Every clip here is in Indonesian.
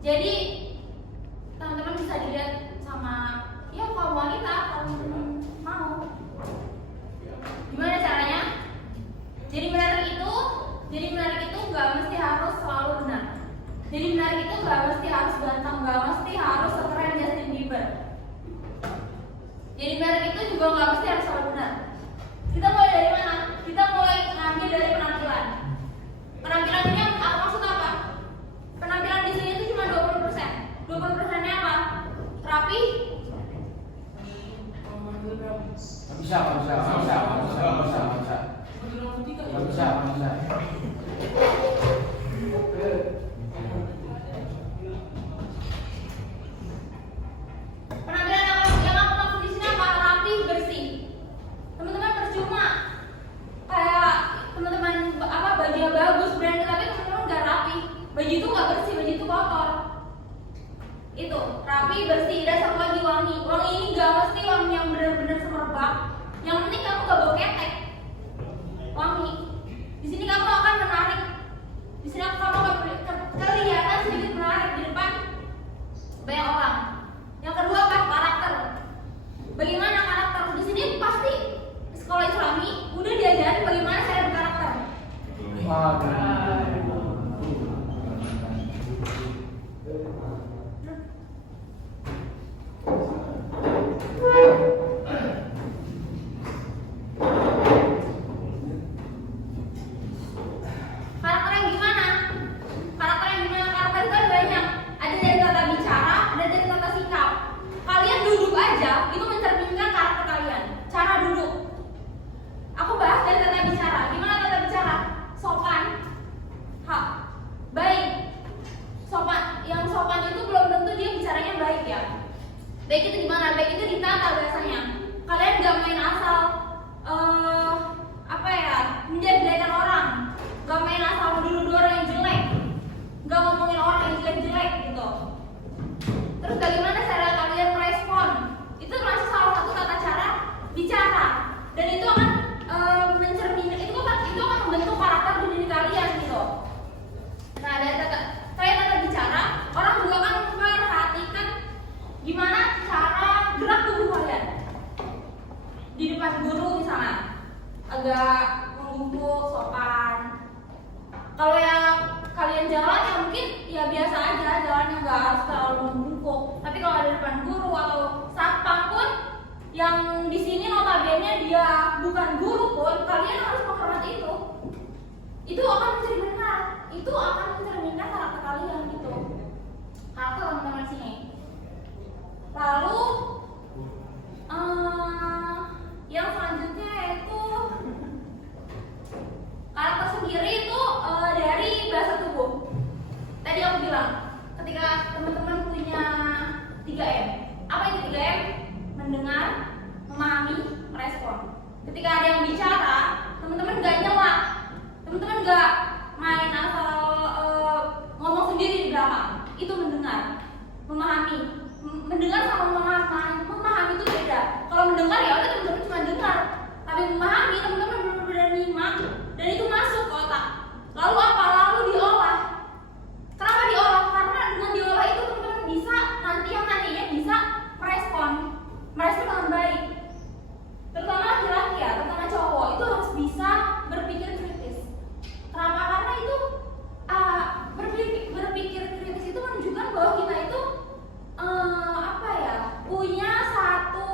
Jadi teman-teman bisa dilihat sama ya kaum wanita kalau teman-teman mau. Gimana caranya? Jadi menarik itu nggak mesti harus selalu benar. Jadi menarik itu nggak mesti harus ganteng, nggak mesti harus sekeren Justin Bieber. Jadi menarik itu juga nggak mesti harus selalu benar. Kita mulai dari mana? Kita mulai ngambil dari penampilan. Penampilan ini maksud apa? Penampilan di sini itu cuma 20%. 20%-nya apa? Rapi. Bisa. Penampilan yang aku maksud di sini apa? Rapi, bersih. Teman-teman percuma kayak teman-teman bajunya bagus, brand, tapi teman-teman nggak rapi. Baju itu nggak bersih, baju itu kotor. Itu rapi, bersih, dan satu lagi wangi. Wangi ini nggak mesti wangi yang benar-benar semerbak. Yang penting kamu nggak bau ketek. Wangi. Di sini kamu akan menarik. Di sini kamu akan kelihatan sedikit menarik di depan banyak orang. Yang kedua apa? Karakter. Bagaimana karakter? Di sini pasti sekolah Islami udah diajarin bagaimana cara berkarakter. Karakter yang gimana? Karakter itu kan banyak. Ada dari tata bicara, ada dari tata sikap. Kalian duduk aja, itu mencerminkan karakter kalian. Cara duduk. Aku bahas dari tata bicara. Gimana tata bicara? Sopan, baik. Sopan. Yang sopan itu belum tentu dia bicaranya baik ya. Baik itu gimana? Baik itu ditata bahasanya. Kalian nggak main asal menjelek-jelekan orang. Gak main asal nuduh orang yang jelek, gak ngomongin orang yang jelek-jelek gitu. Terus bagaimana cara kalian merespon? Itu termasuk salah satu tata cara bicara, dan itu akan mencerminkan, itu akan membentuk karakter di diri kalian gitu. Nah, dari tata bicara, orang juga akan memperhatikan gimana cara gerak tubuh kalian di depan guru misalnya, agak membungkuk, sopan. Kalau yang kalian jalan ya mungkin ya biasa aja, jalannya nggak harus terlalu membungkuk. Tapi kalau ada depan guru atau satpam pun, yang di sini notabene dia bukan guru pun, kalian harus menghormati itu. Itu akan mencerminkan karakter kalian gitu. Karakter teman-teman sini. Lalu yang selanjutnya itu karakter sendiri itu dari bahasa tubuh. Tadi aku bilang, ketika teman-teman punya 3M. Apa itu 3M? Mendengar, memahami, merespon. Ketika ada yang bicara, teman-teman gak nyela, teman-teman gak main asal ngomong sendiri di belakang. Itu mendengar, memahami. Mendengar sama memahami itu beda. Kalau mendengar ya udah teman-teman cuma dengar, tapi memahami teman-teman benar-benar nyimak. Dan itu masuk ke otak. Lalu apa? Lalu diolah. Kenapa diolah? Karena dengan diolah itu teman-teman bisa nantinya bisa merespon dengan baik. Terutama laki-laki ya, terutama cowok itu harus bisa berpikir kritis. Kenapa? Karena itu berpikir kritis itu menunjukkan bahwa kita itu punya satu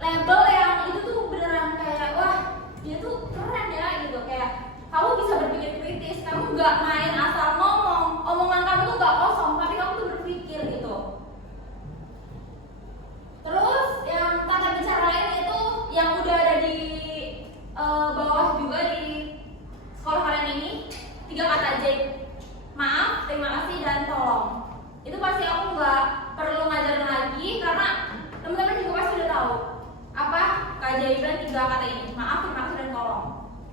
label yang itu tuh beneran kayak wah dia tuh keren ya gitu, kayak kamu bisa berpikir kritis, kamu nggak main asal ngomong, omongan kamu tuh nggak kosong, tapi kamu tuh berpikir gitu. Terus yang tata bicara lain itu yang udah ada di bawah juga di sekolah kalian ini, 3 kata J: maaf, terima kasih, dan tolong. Itu pasti aku nggak perlu ngajarin lagi karena teman-teman juga pasti udah tahu apa keajaiban 3 kata ini: maaf, terima kasih, dan tolong.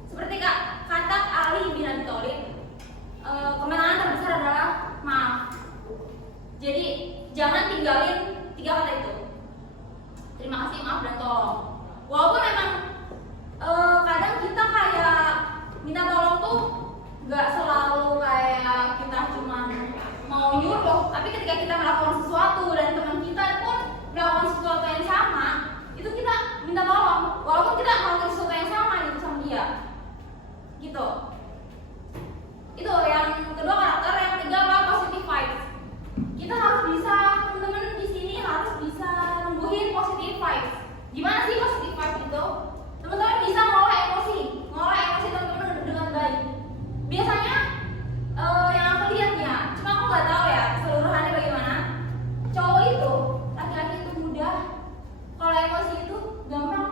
Seperti kata Ali bin Abi Thalib, kemenangan terbesar adalah maaf. Jadi jangan tinggalin 3 kata itu: terima kasih, maaf, dan tolong. Walaupun emang kadang kita kayak minta tolong tuh nggak selalu kayak kita cuma ketika kita melakukan sesuatu dan teman kita pun melakukan sesuatu yang sama, itu kita minta tolong walaupun kita melakukan sesuatu yang sama gitu sama dia gitu. Itu yang kedua karakter. Yang ketiga apa? Positive vibes. Kita harus bisa, teman-teman di sini harus bisa numbuhin positive vibes. Gimana sih positive vibes itu? Teman-teman bisa ngolah emosi teman-teman dengan baik. Biasanya yang aku lihat ya, cuma aku nggak tahu ya keseluruhannya bagaimana. Cowok itu, laki-laki itu mudah kalau emosi itu gampang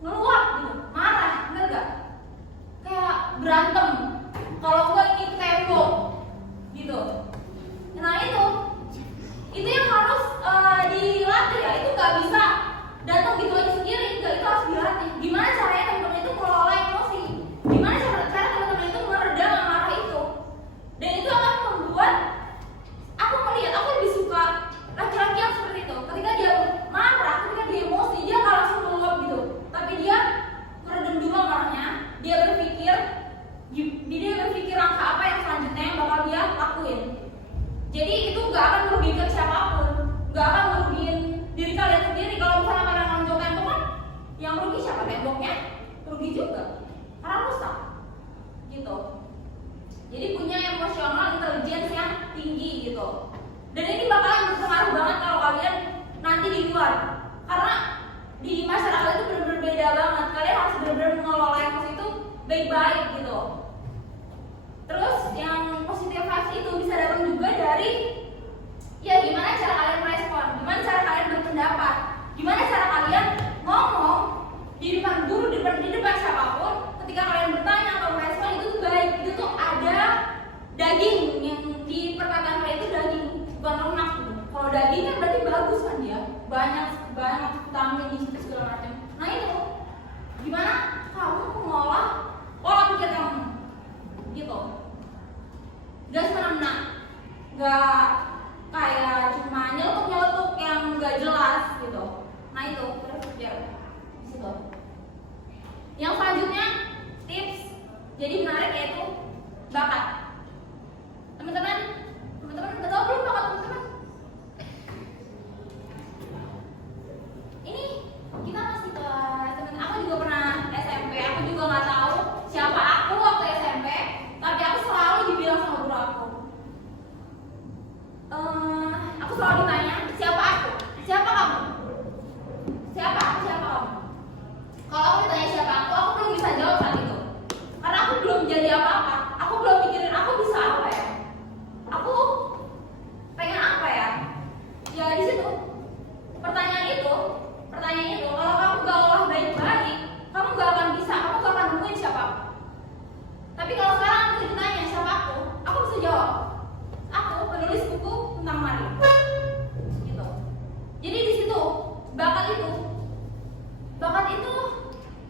ngeluap gitu, marah, bener gak? Kayak berantem, kalau enggak ini tembok gitu. Nah itu yang harus dilatih ya. Itu nggak bisa datang gitu aja sendiri, enggak, itu harus dilatih. Gimana caranya teman-teman itu mengelola emosi, gimana cara teman-teman itu meredam amarah itu. Dan itu akan membuat aku melihat, aku lebih suka laki-laki yang seperti itu. Ketika dia marah, ketika dia emosi, dia nggak langsung meluap gitu, tapi dia meredam dulu amarahnya. Dia berpikir langkah apa yang selanjutnya yang bakal dia lakuin. Jadi itu nggak akan merugikan siapapun, nggak akan merugikan diri kalian sendiri. Kalau misalnya kalian nonjok tembok kan, yang rugi siapa? Temboknya rugi juga karena rusak gitu. Jadi punya emosional intelligence yang tinggi gitu. Dan ini bakalan berpengaruh banget kalau kalian nanti di luar, karena di masyarakat itu benar-benar beda banget. Kalian harus benar-benar mengelola emosi itu baik-baik gitu. Terus yang positive vibes itu bisa datang juga dari ya gimana cara kalian merespon, gimana cara kalian berpendapat, gimana cara kalian ngomong di depan guru, di depan siapapun. Ketika kalian bertanya atau merespon itu tuh baik, itu tuh ada daging yang di perkataan kalian itu daging, bukan lemak gitu. Kalau daging kan berarti bagus kan dia, banyak vitamin di situ segala macam. Nah itu gimana kamu mengolah pola pikir kamu gitu. Gak semena-mena, gak kayak cuma nyeletuk yang gak jelas gitu. Nah itu berpikir di situ. Yang selanjutnya tips, jadi menarik yaitu bakat. Teman-teman udah tahu belum bakat teman-teman? Ini kita masih kelas, teman. Aku juga pernah SMP, aku juga nggak tahu siapa aku waktu SMP, tapi aku selalu dibilang sama guru aku. Aku selalu ditanya siapa aku, siapa kamu, siapa kamu. Kalau aku ditanya siapa aku belum bisa jawab saat itu, karena aku belum jadi apa-apa. Aku belum mikirin aku bisa apa ya, aku pengen apa ya. Ya di situ pertanyaan itu kalau kamu gak olah baik-baik, kamu gak akan bisa, kamu gak akan nemuin siapa aku. Tapi kalau sekarang aku ditanya siapa aku bisa jawab. Aku penulis buku tentang Mari. Gitu. Jadi di situ bakat itu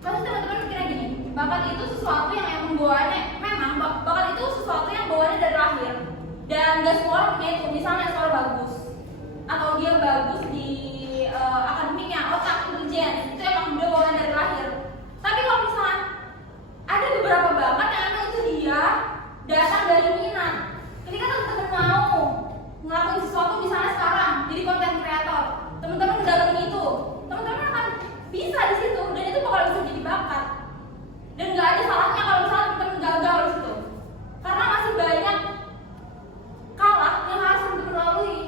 pasti teman-teman mikirnya gini, bakat itu sesuatu yang emang bawaannya, memang bakat itu sesuatu yang bawaannya dari lahir. Dan gak semua orang punya itu. Misalnya sekolah bagus atau dia bagus di akademiknya, otak, intelijen, itu emang udah bawaan dari lahir. Tapi kalau misalnya ada beberapa bakat yang emang itu dia datang dari minat. Ketika teman-teman mau ngelakuin sesuatu, misalnya sekarang jadi konten kreator, teman-teman mendalami itu, teman-teman akan bisa di situ, dan itu bakal bisa jadi bakat. Dan nggak ada salahnya kalau misalnya teman-teman gagal di situ, karena masih banyak kalah yang harus teman-teman lalui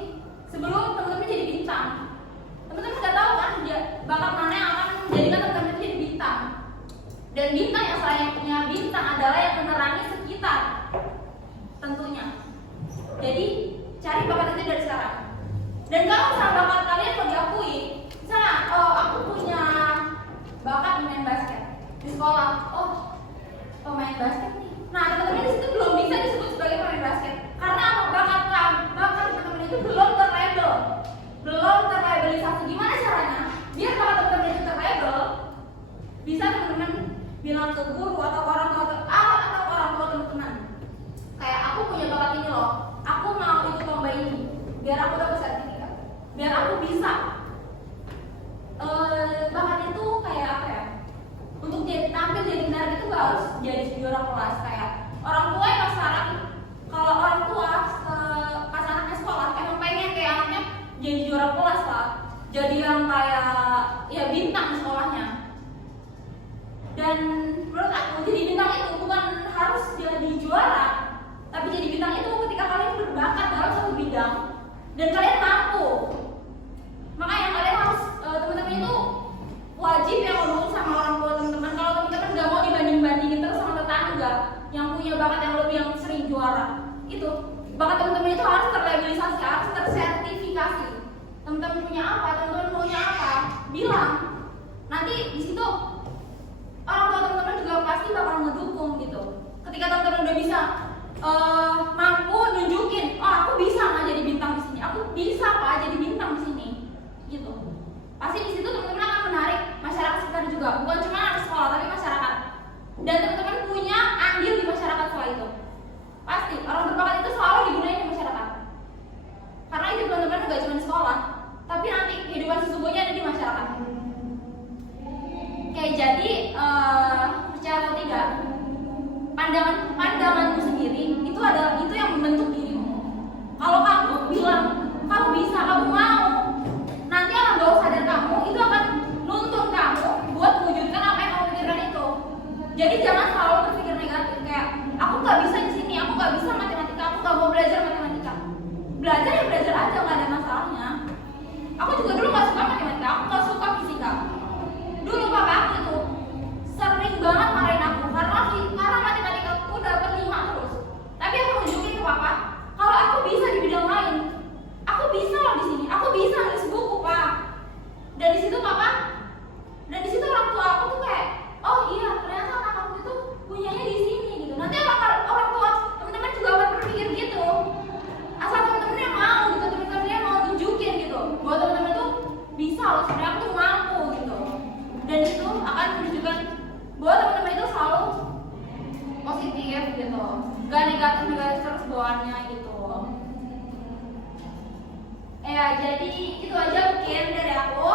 sebelum teman-teman jadi bintang. Teman-teman nggak tahu kan bakat mana yang akan menjadikan teman-teman jadi bintang. Dan bintang yang selayaknya bintang adalah yang menerangi sekitar tentunya. Jadi cari bakat itu dari sekarang. Dan kalau misalnya bakat kalian mau diakui, misalnya aku punya bakat main basket di sekolah, pemain basket nih. Nah teman-teman di situ belum bisa disebut sebagai pemain basket, karena bakat teman-teman itu belum terlabelisasi. Gimana caranya biar bakat teman-teman itu terlabel? Bisa teman-teman bilang ke guru atau orang tua teman-teman, kayak aku punya bakat ini loh, aku mau ikut lomba ini biar aku dapat sertifikat, biar aku bisa. Bakat itu kayak apa ya, untuk tampil jadi menarik itu gak harus jadi juara kelas. Kayak orang tua yang sekarang, kalau orang tua pas anaknya sekolah emang Dan menurut aku jadi bintang itu bukan harus jadi juara, tapi jadi bintang itu ketika kalian berbakat dalam satu bidang dan kalian mampu. Makanya kalian harus teman-teman itu wajib yang ngomong sama orang tua teman-teman. Kalau teman-teman nggak mau dibanding-bandingin terus sama tetangga yang punya bakat yang lebih, yang sering juara, itu bakat teman-teman itu harus terlabellisasi, harus tersertifikasi. Teman-teman punya apa, teman-teman maunya apa, bilang. Nanti di situ orang tua teman-teman juga pasti bakal ngedukung gitu. Ketika teman-teman udah bisa mampu nunjukin, oh aku bisa nggak jadi bintang di sini, aku bisa pak jadi bintang di sini, gitu. Pasti di situ teman-teman akan menarik masyarakat sekitar juga, bukan cuma anak sekolah tapi masyarakat. Dan teman-teman punya andil di masyarakat soal itu. Pasti orang berbakat itu selalu digunakan di masyarakat. Karena itu teman-teman nggak cuma di sekolah, tapi nanti kehidupan sesungguhnya ada di masyarakat. Oke, jadi percaya atau tidak, pandanganmu sendiri itu adalah itu yang membentuk dirimu. Kalau kamu bilang kamu bisa, kamu mau, nanti alam bawah sadar kamu itu akan nuntun kamu buat mewujudkan apa yang kamu pikirkan itu. Jadi jangan selalu berpikir negatif kayak aku nggak bisa di sini, aku nggak bisa matematika, aku nggak mau belajar matematika. Belajar ya belajar aja, nggak ada masalahnya. Aku juga dulu nggak suka matematika, aku nggak suka fisika. Dulu papa aku itu sering banget marahin aku karena matematika aku dapat 5 terus. Tapi aku nunjukin ke papa kalau aku bisa di bidang lain. Aku bisa loh di sini, aku bisa nulis buku pak. Dan di situ papa, dan di situ orang tua aku tuh kayak, oh iya ternyata anak aku itu punyanya di sini gitu. Nanti orang tua teman-teman juga akan berpikir gitu. Asal teman-teman yang mau gitu, teman-teman yang mau tunjukin gitu, bahwa teman-teman tuh bisa loh, sebenarnya aku tuh mampu gitu. Dan itu akan menunjukkan bahwa teman-teman itu selalu positif gitu, gak negatif terus bawaannya gitu. Ya jadi itu aja mungkin dari aku.